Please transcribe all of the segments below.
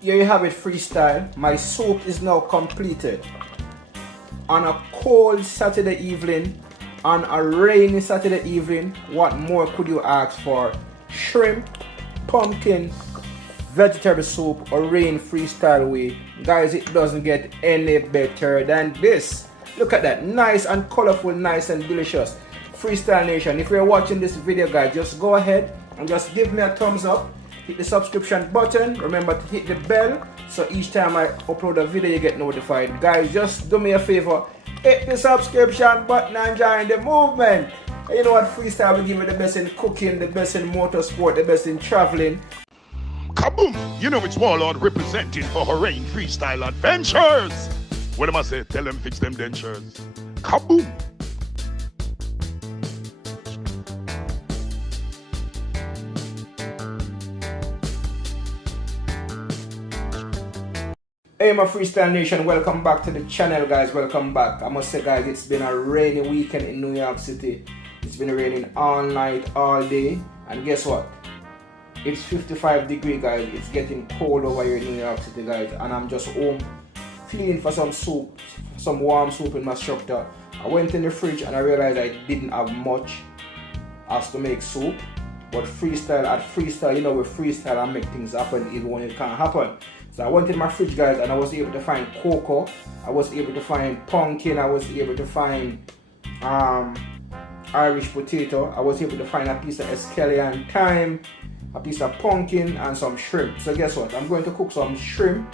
Here you have it, freestyle. My soup is now completed. On a cold Saturday evening, on a rainy Saturday evening, what more could you ask for? Shrimp, pumpkin, vegetable soup, or rain freestyle way. Guys, it doesn't get any better than this. Look at that, nice and colorful, nice and delicious. Freestyle Nation, if you're watching this video, guys, just go ahead and just give me a thumbs up. Hit the subscription button. Remember to hit the bell so each time I upload a video you get notified. Guys, just do me a favor, hit the subscription button and join the movement. And you know what, freestyle will give you the best in cooking, the best in motorsport, the best in traveling. Kaboom! You know it's Warlord representing for Rain Freestyle Adventures. What am I say? Tell them fix them dentures. Kaboom! Hey my Freestyle Nation, welcome back to the channel, guys. Welcome back. I must say, guys, it's been a rainy weekend in New York City. It's been raining all night, all day, and guess what? It's 55 degrees, guys. It's getting cold over here in New York City, guys, and I'm just home feeling for some soup, some warm soup in my structure. I went in the fridge and I realized I didn't have much as to make soup. But freestyle, you know, with freestyle I make things happen even when it can't happen. So I went in my fridge, guys, and I was able to find cocoa, I was able to find pumpkin, I was able to find Irish potato, I was able to find a piece of scallion thyme, a piece of pumpkin, and some shrimp. So guess what? I'm going to cook some shrimp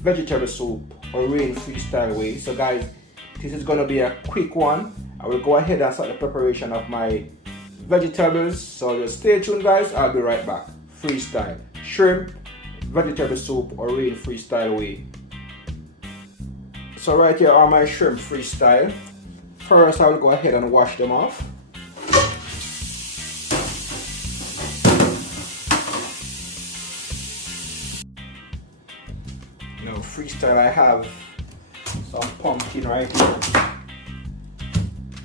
vegetable soup or rain freestyle way. So guys, this is going to be a quick one. I will go ahead and start the preparation of my vegetables. So just stay tuned, guys. I'll be right back. Freestyle shrimp vegetable soup or rain freestyle way. So right here are my shrimp freestyle. First I will go ahead and wash them off. Now freestyle, I have some pumpkin right here.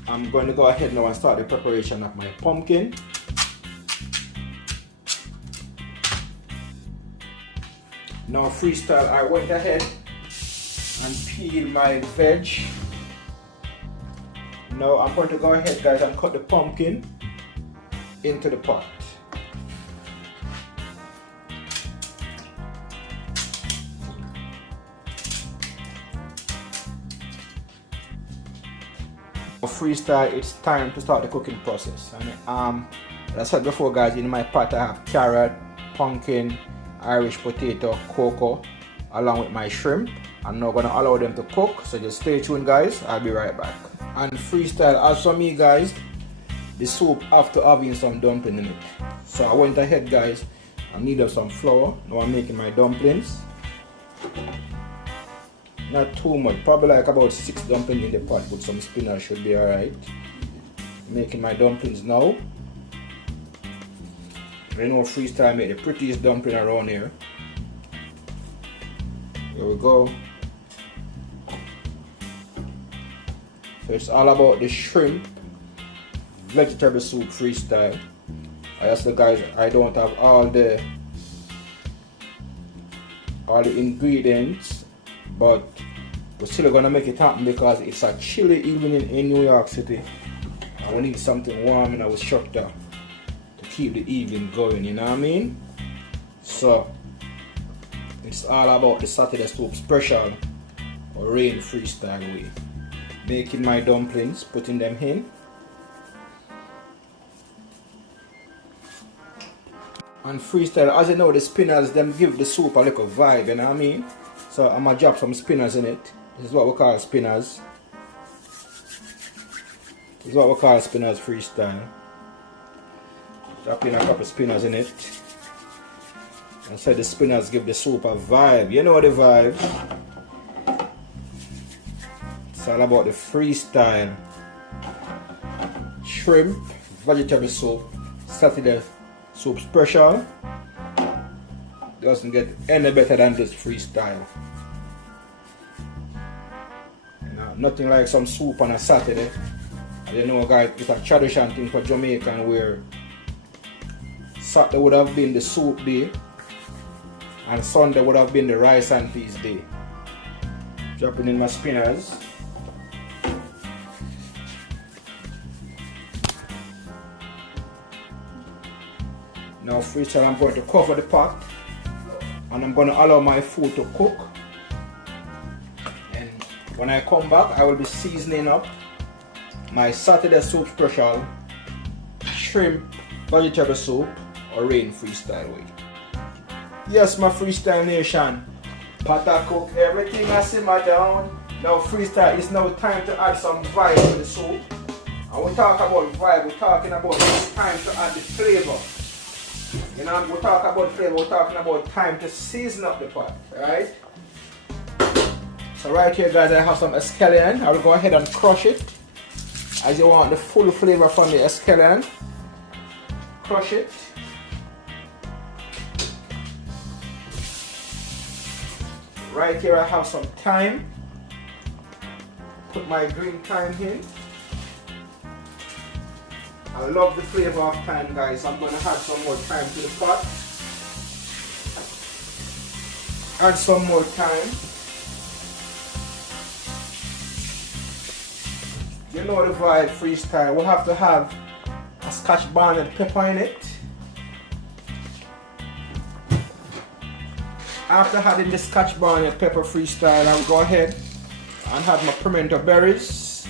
I'm going to go ahead now and start the preparation of my pumpkin. Now freestyle, I went ahead and peeled my veg. Now I'm going to go ahead, guys, and cut the pumpkin into the pot. For freestyle, it's time to start the cooking process. And as I said before, guys, in my pot I have carrot, pumpkin, Irish potato, cocoa, along with my shrimp. I'm not going to allow them to cook, so just stay tuned, guys. I'll be right back. And freestyle, as for me, guys, the soup after having some dumpling in it. So I went ahead, guys, I needed some flour. Now I'm making my dumplings. Not too much, probably like about 6 dumplings in the pot with some spinach should be alright. Making my dumplings now. You know, freestyle make the prettiest dumpling around here. Here we go. So it's all about the shrimp vegetable soup freestyle. I asked the guys, I don't have all the ingredients, but we're still gonna make it happen because it's a chilly evening in New York City. I need something warm in our structure to keep the evening going, you know what I mean? So it's all about the Saturday soup special or rain freestyle way. Making my dumplings, putting them in. And freestyle, as you know, the spinners them give the soup a little vibe, you know what I mean? So I'm gonna drop some spinners in it. This is what we call spinners. This is what we call spinners freestyle. Drop in a couple spinners in it. I said the spinners give the soup a vibe. You know the vibe. It's all about the freestyle shrimp vegetable soup Saturday soup special. Doesn't get any better than this freestyle. You know, nothing like some soup on a Saturday. You know, guys, it's a tradition thing for Jamaican where Saturday would have been the soup day, and Sunday would have been the rice and peas day. Dropping in my spinners. Now freestyle, I'm going to cover the pot and I'm going to allow my food to cook. And when I come back, I will be seasoning up my Saturday Soup Special shrimp vegetable soup or rain freestyle way. Yes, my freestyle nation. Pot I cook, everything I simmer down. Now freestyle, it's now time to add some vibe to the soup. And we talk about vibe, we're talking about it's time to add the flavor. You know, we talk about flavor, we're talking about time to season up the pot, right? So right here guys, I have some escallion. I will go ahead and crush it. As you want the full flavor from the escallion. Crush it. Right here I have some thyme. Put my green thyme in. I love the flavor of thyme guys. I'm going to add some more thyme to the pot. Add some more thyme. You know the vibe freestyle. We'll have to have a Scotch bonnet pepper in it. After adding the Scotch bonnet pepper freestyle, I'll go ahead and add my pimento berries.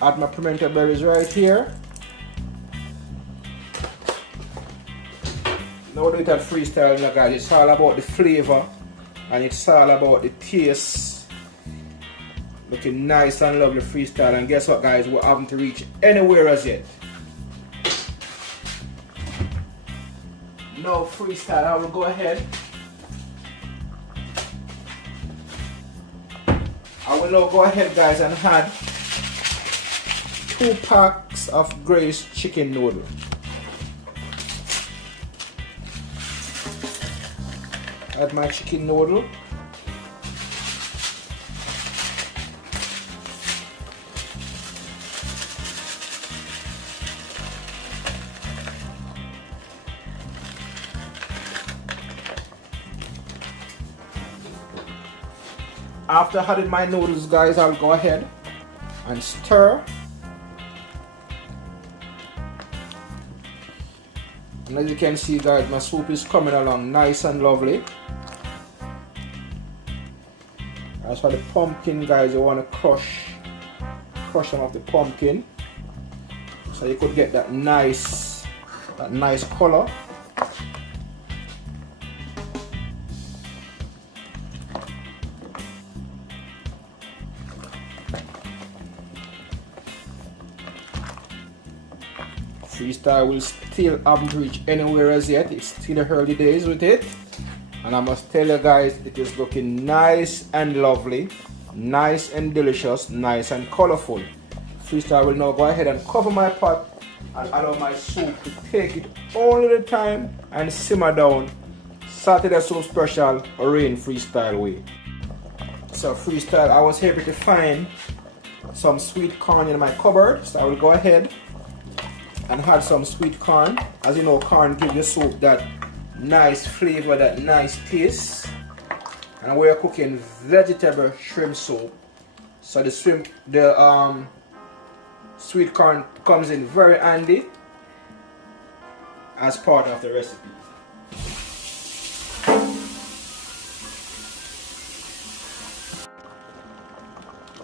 Add my pimento berries right here. Now do it at freestyle now guys. It's all about the flavor and it's all about the taste. Looking nice and lovely freestyle, and guess what guys, we haven't reached anywhere as yet. Now freestyle, I will go ahead. I will now go ahead guys and add 2 packs of Grace chicken noodle. Add my chicken noodle. After adding my noodles guys, I'll go ahead and stir. And as you can see guys, my soup is coming along nice and lovely. As for the pumpkin guys, you want to crush some of the pumpkin so you could get that nice color. Freestyle will still haven't reached anywhere as yet. It's still the early days with it, and I must tell you guys, it is looking nice and lovely, nice and delicious, nice and colorful. Freestyle will now go ahead and cover my pot and allow my soup to take it only the time and simmer down. Saturday Soup Special or rain freestyle way. So freestyle, I was able to find some sweet corn in my cupboard, so I will go ahead and add some sweet corn. As you know, corn gives the soup that nice flavor, that nice taste. And we're cooking vegetable shrimp soup, so the sweet corn comes in very handy as part of the recipe.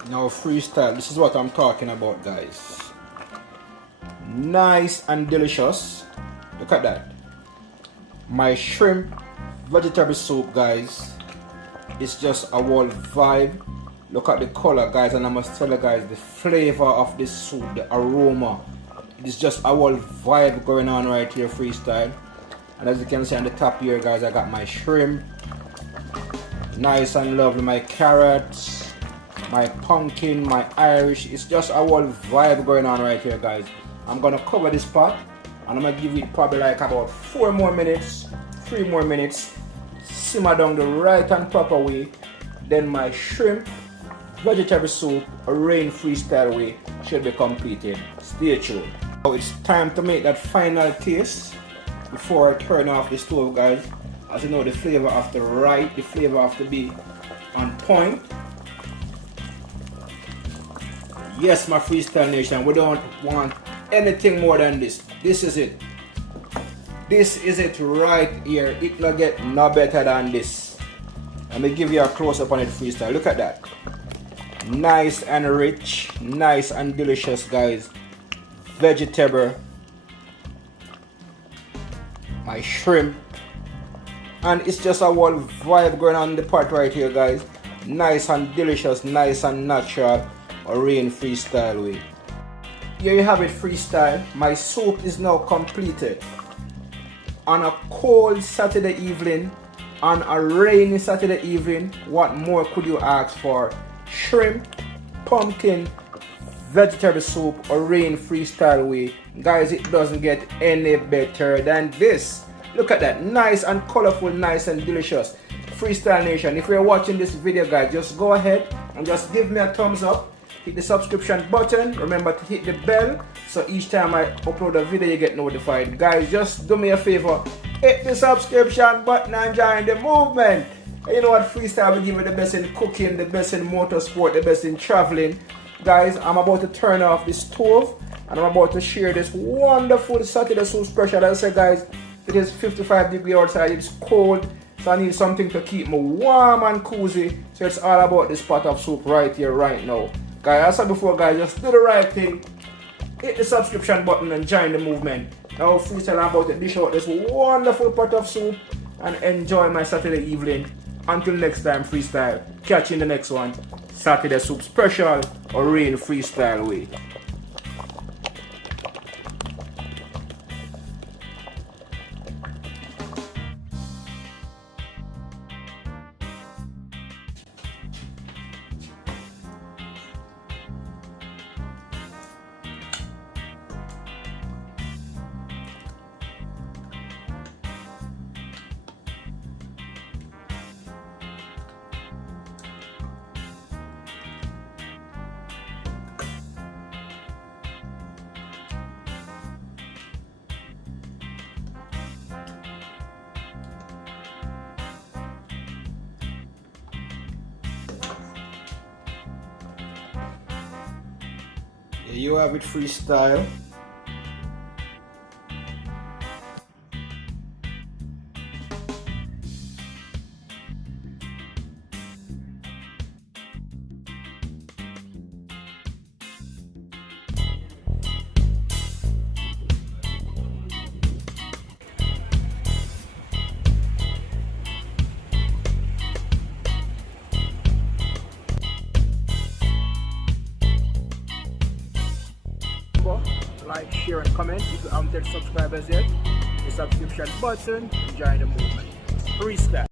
Now freestyle, this is what I'm talking about guys. Nice and delicious. Look at that. My shrimp vegetable soup guys, it's just a whole vibe. Look at the color guys, and I must tell you guys, the flavor of this soup, the aroma, it's just a whole vibe going on right here freestyle. And as you can see on the top here guys, I got my shrimp, nice and lovely, my carrots, my pumpkin, my Irish. It's just a whole vibe going on right here guys. I'm gonna cover this pot and I'm gonna give it probably like about 3 more minutes, simmer down the right and proper way. Then my shrimp vegetable soup or rain freestyle way should be completed. Stay tuned. Now it's time to make that final taste before I turn off the stove, guys. As you know, the flavor have to right, the flavor have to be on point. Yes, my Freestyle Nation, we don't want anything more than this. This is it. This is it right here. It no get no better than this. Let me give you a close up on it, Freestyle. Look at that. Nice and rich, nice and delicious, guys. Vegetable, my shrimp, and it's just a whole vibe going on in the pot right here, guys. Nice and delicious, nice and natural, Horein Freestyle way. Here you have it, Freestyle. My soup is now completed. On a cold Saturday evening, on a rainy Saturday evening, what more could you ask for? Shrimp, pumpkin, vegetable soup, Horein Freestyle way. Guys, it doesn't get any better than this. Look at that, nice and colorful, nice and delicious. Freestyle Nation, if you're watching this video, guys, just go ahead and just give me a thumbs up. Hit the subscription button. Remember to hit the bell so each time I upload a video you get notified. Guys, just do me a favor, hit the subscription button and join the movement. And you know what, Freestyle will give you the best in cooking, the best in motorsport, the best in traveling. Guys, I'm about to turn off the stove and I'm about to share this wonderful Saturday soup special. As I said, guys, it is 55 degrees outside, it's cold, so I need something to keep me warm and cozy. So it's all about this pot of soup right here, right now. Guys, as I said before, guys, just do the right thing. Hit the subscription button and join the movement. Now, Freestyle, I'm about to dish out this wonderful pot of soup and enjoy my Saturday evening. Until next time, Freestyle. Catch you in the next one. Saturday soup special, Horein Freestyle way. Here you have it, Freestyle. Like, share and comment. If you haven't subscribed as yet, the subscription button, join the movement. Freestyle.